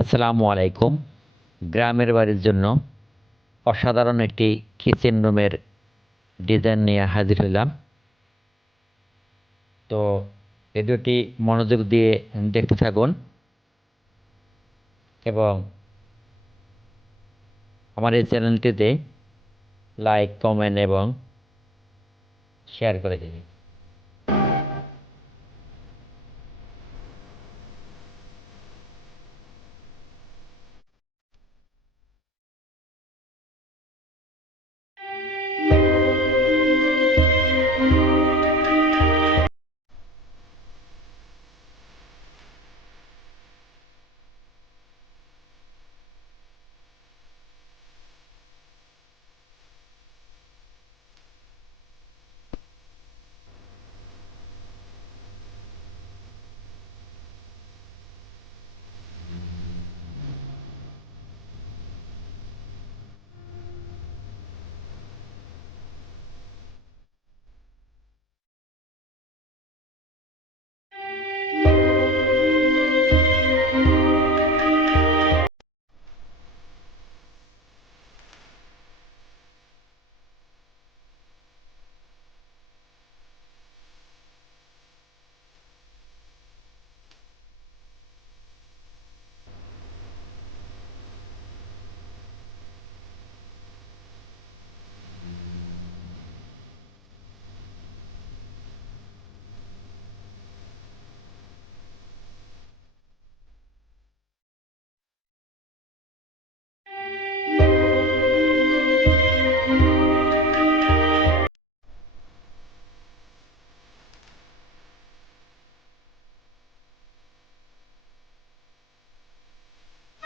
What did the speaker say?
আসসালামু আলাইকুম। গ্রামের বাড়ির জন্য অসাধারণ একটি কিচেন রুমের ডিজাইন নিয়ে হাজির হলাম। তো ভিডিওটি মনোযোগ দিয়ে দেখতে থাকুন এবং আমার এই চ্যানেলটিতে লাইক কমেন্ট এবং শেয়ার করে দেবেন